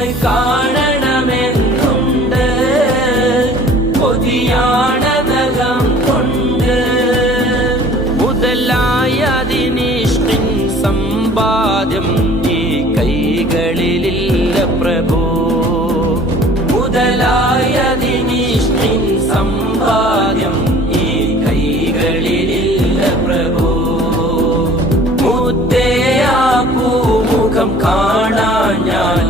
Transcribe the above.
ഒന്ന് കാണണമെന്നുണ്ട്, കൊതിയാണനകം കൊണ്ട്. മുതലായതിനിഷ്ടിൻ സമ്പാദ്യം ഈ കൈകളിലില്ല പ്രഭോ, മുതലായതിനിഷ്ടിൻ സമ്പാദ്യം ഈ കൈകളിലില്ല പ്രഭോ. മുത്തേ ആ പൂമുഖം കാണാൻ ഞാൻ